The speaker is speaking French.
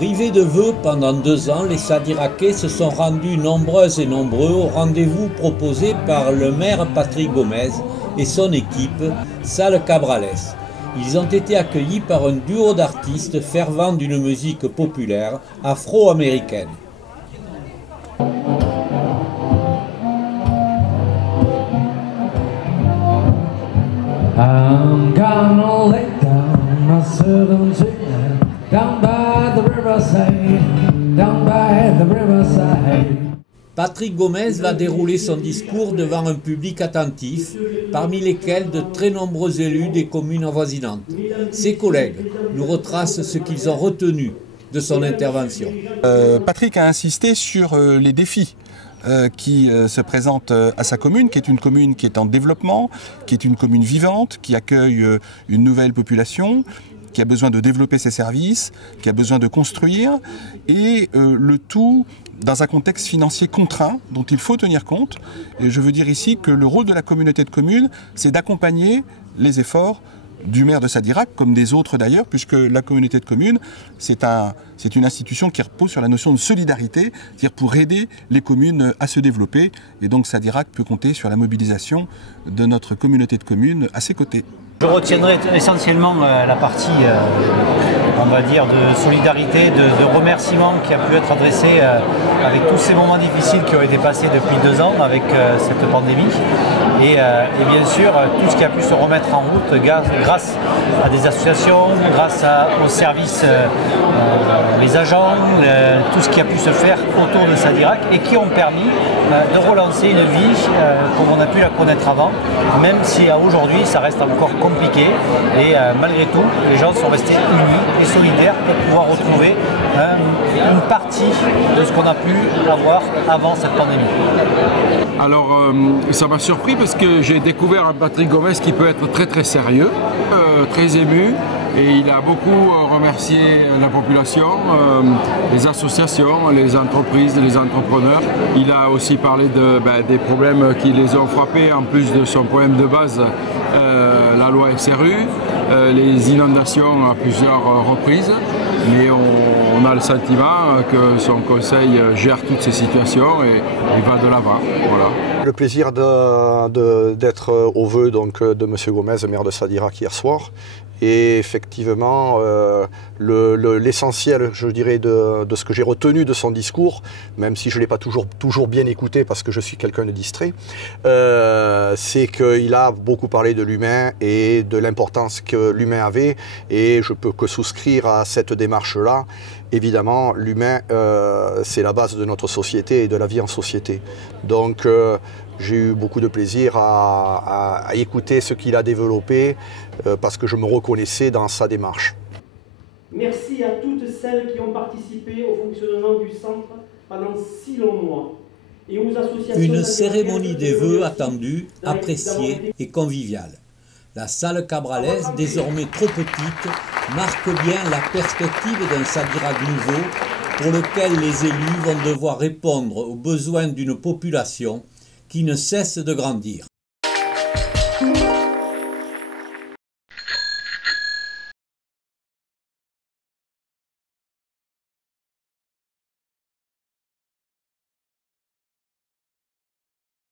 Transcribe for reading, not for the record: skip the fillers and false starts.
Privés de vœux pendant 2 ans, les Sadirakais se sont rendus nombreuses et nombreux au rendez-vous proposé par le maire Patrick Gomez et son équipe, Salle Cabrales. Ils ont été accueillis par un duo d'artistes fervents d'une musique populaire afro-américaine. I'm gonna lay down my 17 down by the riverside, down by the riverside. Patrick Gomez va dérouler son discours devant un public attentif, parmi lesquels de très nombreux élus des communes avoisinantes. Ses collègues nous retracent ce qu'ils ont retenu de son intervention. Patrick a insisté sur les défis qui se présente à sa commune, qui est une commune qui est en développement, qui est une commune vivante, qui accueille une nouvelle population, qui a besoin de développer ses services, qui a besoin de construire, et le tout dans un contexte financier contraint dont il faut tenir compte. Et je veux dire ici que le rôle de la communauté de communes, c'est d'accompagner les efforts du maire de Sadirac, comme des autres d'ailleurs, puisque la communauté de communes, c'est une institution qui repose sur la notion de solidarité, c'est-à-dire pour aider les communes à se développer. Et donc Sadirac peut compter sur la mobilisation de notre communauté de communes à ses côtés. Je retiendrai essentiellement la partie, on va dire, de solidarité, de remerciement qui a pu être adressé avec tous ces moments difficiles qui ont été passés depuis 2 ans avec cette pandémie. Et bien sûr, tout ce qui a pu se remettre en route grâce à des associations, grâce aux services, les agents, tout ce qui a pu se faire autour de Sadirac et qui ont permis de relancer une vie comme on a pu la connaître avant, même si aujourd'hui ça reste encore compliqué. Et malgré tout, les gens sont restés unis et solidaires pour pouvoir retrouver une partie de ce qu'on a pu avoir avant cette pandémie. Alors ça m'a surpris parce que j'ai découvert un Patrick Gomez qui peut être très très sérieux, très ému, et il a beaucoup remercié la population, les associations, les entreprises, les entrepreneurs. Il a aussi parlé des problèmes qui les ont frappés, en plus de son problème de base, la loi SRU, les inondations à plusieurs reprises. Mais on a le sentiment que son conseil gère toutes ces situations et va de l'avant. Voilà. Le plaisir d'être au vœu donc, de M. Gomez, maire de Sadirac, hier soir. Et effectivement, l'essentiel, je dirais, de ce que j'ai retenu de son discours, même si je ne l'ai pas toujours bien écouté parce que je suis quelqu'un de distrait, c'est qu'il a beaucoup parlé de l'humain et de l'importance que l'humain avait. Et je peux que souscrire à cette démarche-là. Évidemment, l'humain, c'est la base de notre société et de la vie en société. Donc, j'ai eu beaucoup de plaisir à écouter ce qu'il a développé parce que je me reconnaissais dans sa démarche. Merci à toutes celles qui ont participé au fonctionnement du centre pendant 6 longs mois. Et aux associations. Une cérémonie des vœux attendue, appréciée et conviviale. La salle Cabrales, désormais trop petite, marque bien la perspective d'un Sadirac nouveau pour lequel les élus vont devoir répondre aux besoins d'une population qui ne cesse de grandir.